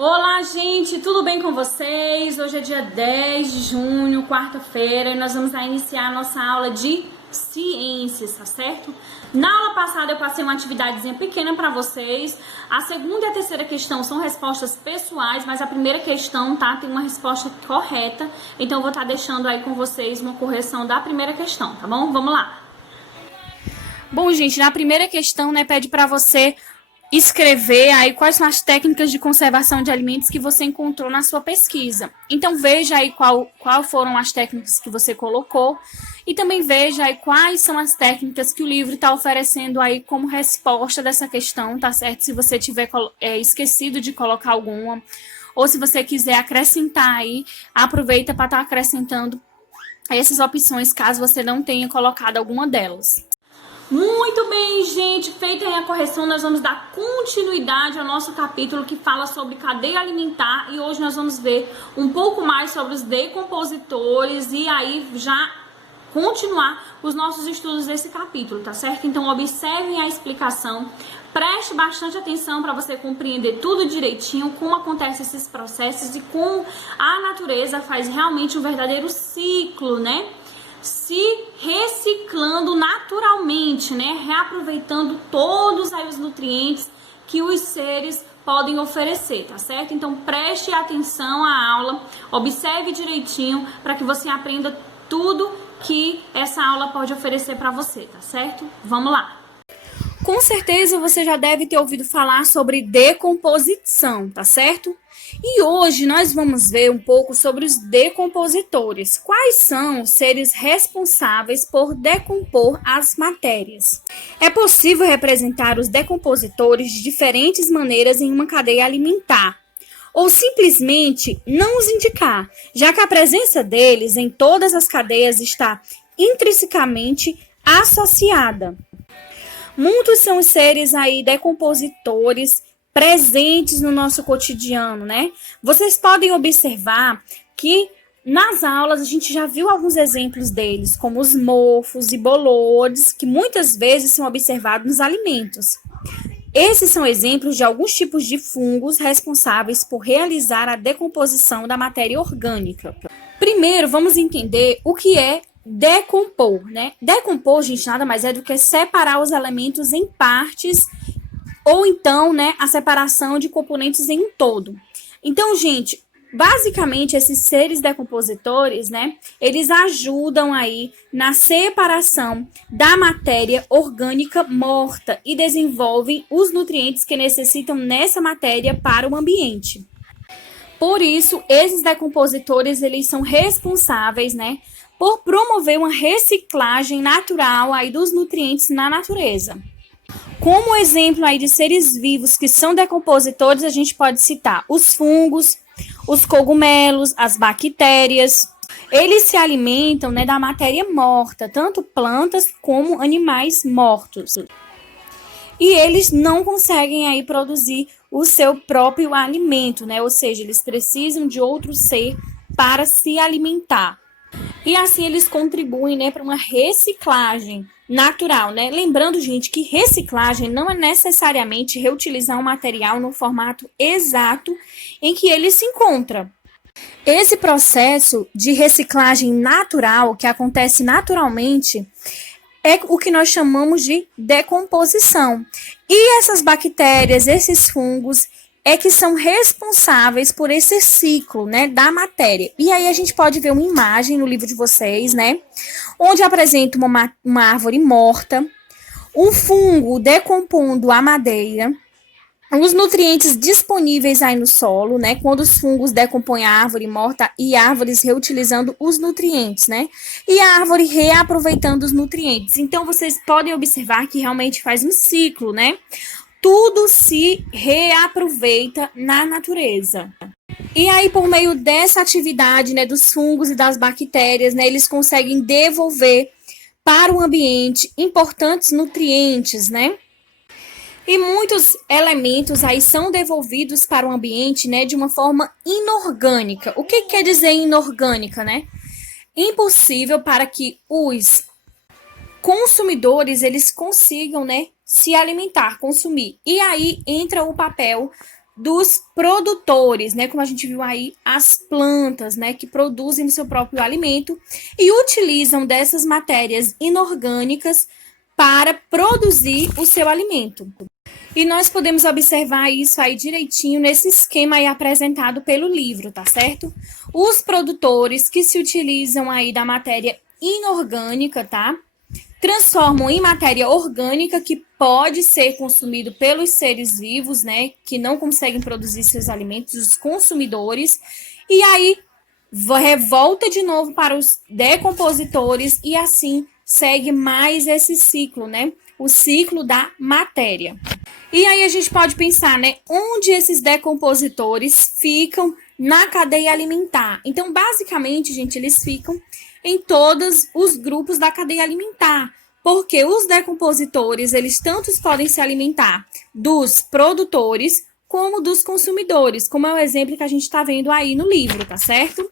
Olá, gente, tudo bem com vocês? Hoje é dia 10 de junho, quarta-feira, e nós vamos iniciar a nossa aula de ciências, tá certo? Na aula passada eu passei uma atividadezinha pequena para vocês. A segunda e a terceira questão são respostas pessoais, mas a primeira questão, tá, tem uma resposta correta. Então eu vou estar deixando aí com vocês uma correção da primeira questão, tá bom? Vamos lá. Bom, gente, na primeira questão, né, pede para você escrever aí quais são as técnicas de conservação de alimentos que você encontrou na sua pesquisa. Então veja aí qual foram as técnicas que você colocou e também veja aí quais são as técnicas que o livro está oferecendo aí como resposta dessa questão, tá certo? Se você tiver esquecido de colocar alguma ou se você quiser acrescentar aí, aproveita para estar acrescentando essas opções caso você não tenha colocado alguma delas. Muito bem, gente, feita aí a correção, nós vamos dar continuidade ao nosso capítulo que fala sobre cadeia alimentar e hoje nós vamos ver um pouco mais sobre os decompositores e aí já continuar os nossos estudos desse capítulo, tá certo? Então observem a explicação, preste bastante atenção para você compreender tudo direitinho, como acontecem esses processos e como a natureza faz realmente um verdadeiro ciclo, né? Se reciclando naturalmente, né? Reaproveitando todos aí os nutrientes que os seres podem oferecer, tá certo? Então preste atenção à aula, observe direitinho para que você aprenda tudo que essa aula pode oferecer para você, tá certo? Vamos lá! Com certeza você já deve ter ouvido falar sobre decomposição, tá certo? E hoje nós vamos ver um pouco sobre os decompositores. Quais são os seres responsáveis por decompor as matérias? É possível representar os decompositores de diferentes maneiras em uma cadeia alimentar, ou simplesmente não os indicar, já que a presença deles em todas as cadeias está intrinsecamente associada. Muitos são os seres aí decompositores presentes no nosso cotidiano, né? Vocês podem observar que nas aulas a gente já viu alguns exemplos deles, como os mofos e bolores, que muitas vezes são observados nos alimentos. Esses são exemplos de alguns tipos de fungos responsáveis por realizar a decomposição da matéria orgânica. Primeiro, vamos entender o que é decompor, né? Decompor, gente, nada mais é do que separar os elementos em partes ou então, né, a separação de componentes em um todo. Então, gente, basicamente esses seres decompositores, né, eles ajudam aí na separação da matéria orgânica morta e desenvolvem os nutrientes que necessitam nessa matéria para o ambiente. Por isso, esses decompositores, eles são responsáveis, né, por promover uma reciclagem natural aí dos nutrientes na natureza. Como exemplo aí de seres vivos que são decompositores, a gente pode citar os fungos, os cogumelos, as bactérias. Eles se alimentam, né, da matéria morta, tanto plantas como animais mortos. E eles não conseguem aí produzir o seu próprio alimento, né? Ou seja, eles precisam de outro ser para se alimentar. E assim eles contribuem, né, para uma reciclagem natural, né? Lembrando, gente, que reciclagem não é necessariamente reutilizar um material no formato exato em que ele se encontra. Esse processo de reciclagem natural, que acontece naturalmente, é o que nós chamamos de decomposição. E essas bactérias, esses fungos, é que são responsáveis por esse ciclo, né, da matéria. E aí a gente pode ver uma imagem no livro de vocês, né, onde apresenta uma árvore morta, um fungo decompondo a madeira, os nutrientes disponíveis aí no solo, né, quando os fungos decompõem a árvore morta e árvores reutilizando os nutrientes, né, e a árvore reaproveitando os nutrientes. Então vocês podem observar que realmente faz um ciclo, né, tudo se reaproveita na natureza. E aí, por meio dessa atividade, né, dos fungos e das bactérias, né, eles conseguem devolver para o ambiente importantes nutrientes, né? E muitos elementos aí são devolvidos para o ambiente, né, de uma forma inorgânica. O que quer dizer inorgânica, né? Impossível para que os consumidores eles consigam, né, se alimentar, consumir. E aí entra o papel dos produtores, né? Como a gente viu aí, as plantas, né? Que produzem o seu próprio alimento e utilizam dessas matérias inorgânicas para produzir o seu alimento. E nós podemos observar isso aí direitinho nesse esquema aí apresentado pelo livro, tá certo? Os produtores que se utilizam aí da matéria inorgânica, tá? Transformam em matéria orgânica que pode ser consumido pelos seres vivos, né? Que não conseguem produzir seus alimentos, os consumidores. E aí revolta de novo para os decompositores e assim segue mais esse ciclo, né? O ciclo da matéria. E aí a gente pode pensar, né? Onde esses decompositores ficam na cadeia alimentar. Então, basicamente, gente, eles ficam em todos os grupos da cadeia alimentar. Porque os decompositores, eles tanto podem se alimentar dos produtores como dos consumidores, como é o exemplo que a gente está vendo aí no livro, tá certo?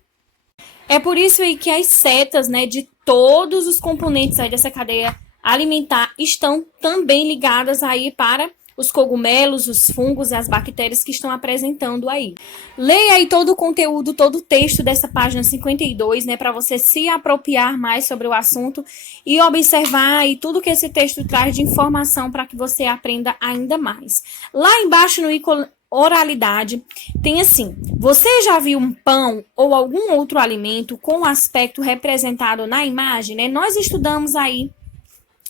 É por isso aí que as setas, né, de todos os componentes aí dessa cadeia alimentar estão também ligadas aí para os cogumelos, os fungos e as bactérias que estão apresentando aí. Leia aí todo o conteúdo, todo o texto dessa página 52, né, para você se apropriar mais sobre o assunto e observar aí tudo que esse texto traz de informação para que você aprenda ainda mais. Lá embaixo no ícone oralidade, tem assim: você já viu um pão ou algum outro alimento com o aspecto representado na imagem, né? Nós estudamos aí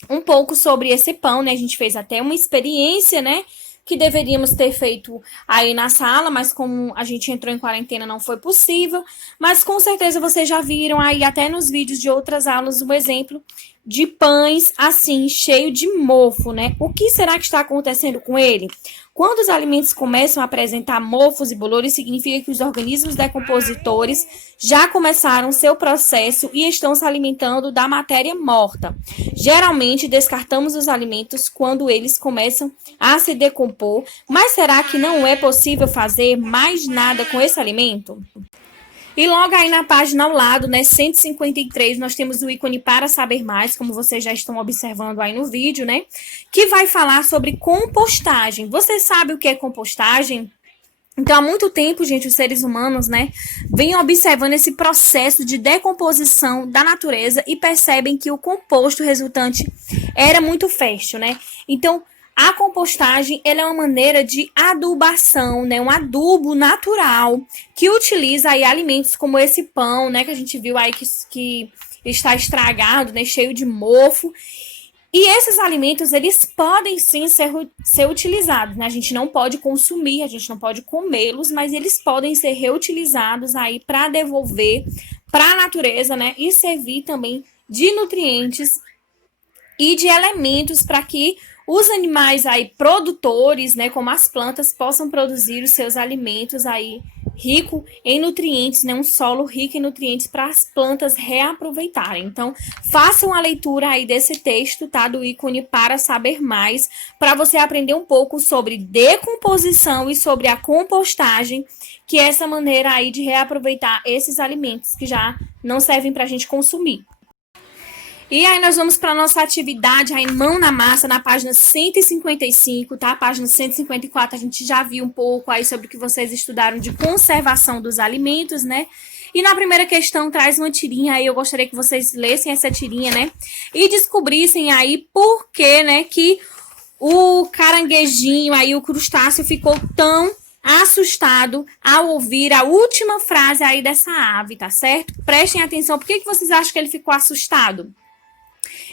um pouco sobre esse pão, né? A gente fez até uma experiência, né? Que deveríamos ter feito aí na sala, mas como a gente entrou em quarentena não foi possível. Mas com certeza vocês já viram aí até nos vídeos de outras aulas um exemplo de pães assim, cheio de mofo, né? O que será que está acontecendo com ele? Quando os alimentos começam a apresentar mofos e bolores, significa que os organismos decompositores já começaram seu processo e estão se alimentando da matéria morta. Geralmente, descartamos os alimentos quando eles começam a se decompor, mas será que não é possível fazer mais nada com esse alimento? E logo aí na página ao lado, né, 153, nós temos o ícone para saber mais, como vocês já estão observando aí no vídeo, né? Que vai falar sobre compostagem. Você sabe o que é compostagem? Então, há muito tempo, gente, os seres humanos, né, vêm observando esse processo de decomposição da natureza e percebem que o composto resultante era muito fértil, né? Então, a compostagem, ela é uma maneira de adubação, né? Um adubo natural que utiliza aí alimentos como esse pão, né? Que a gente viu aí que está estragado, né? Cheio de mofo. E esses alimentos, eles podem sim ser utilizados, né? A gente não pode consumir, a gente não pode comê-los, mas eles podem ser reutilizados aí para devolver para a natureza, né? E servir também de nutrientes e de elementos para que os animais aí produtores, né, como as plantas, possam produzir os seus alimentos aí rico em nutrientes, né, um solo rico em nutrientes para as plantas reaproveitarem. Então, façam a leitura aí desse texto, tá, do ícone para saber mais, para você aprender um pouco sobre decomposição e sobre a compostagem, que é essa maneira aí de reaproveitar esses alimentos que já não servem para a gente consumir. E aí nós vamos para a nossa atividade aí, mão na massa, na página 155, tá? Página 154 a gente já viu um pouco aí sobre o que vocês estudaram de conservação dos alimentos, né? E na primeira questão traz uma tirinha aí, eu gostaria que vocês lessem essa tirinha, né? E descobrissem aí por que, né, que o caranguejinho aí, o crustáceo, ficou tão assustado ao ouvir a última frase aí dessa ave, tá certo? Prestem atenção, por que vocês acham que ele ficou assustado?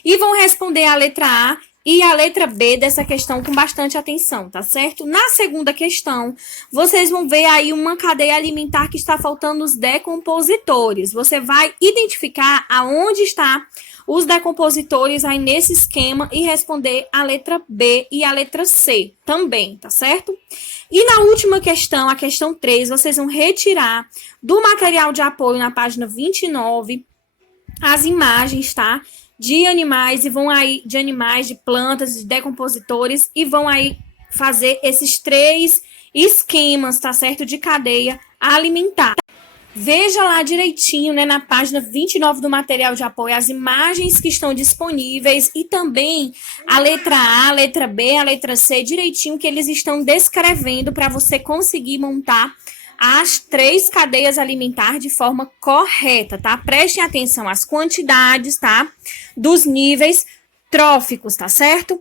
E vão responder a letra A e a letra B dessa questão com bastante atenção, tá certo? Na segunda questão, vocês vão ver aí uma cadeia alimentar que está faltando os decompositores. Você vai identificar aonde está os decompositores aí nesse esquema e responder a letra B e a letra C também, tá certo? E na última questão, a questão 3, vocês vão retirar do material de apoio na página 29 as imagens, tá? De animais e vão aí, de animais, de plantas, de decompositores e vão aí fazer esses 3 esquemas, tá certo? De cadeia alimentar. Veja lá direitinho, né, na página 29 do material de apoio, as imagens que estão disponíveis e também a letra A, a letra B, a letra C, direitinho que eles estão descrevendo para você conseguir montar as 3 cadeias alimentares de forma correta, tá? Prestem atenção às quantidades, tá? Dos níveis tróficos, tá certo?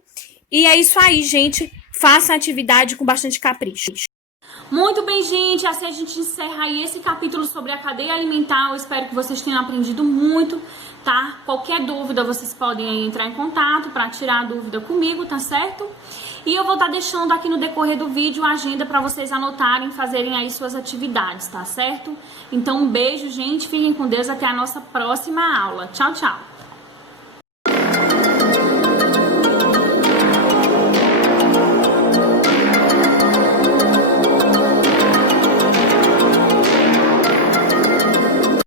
E é isso aí, gente. Faça a atividade com bastante capricho. Muito bem, gente, assim a gente encerra aí esse capítulo sobre a cadeia alimentar. Eu espero que vocês tenham aprendido muito, tá? Qualquer dúvida, vocês podem entrar em contato para tirar a dúvida comigo, tá certo? E eu vou estar deixando aqui no decorrer do vídeo a agenda para vocês anotarem, fazerem aí suas atividades, tá certo? Então, um beijo, gente, fiquem com Deus, até a nossa próxima aula. Tchau, tchau!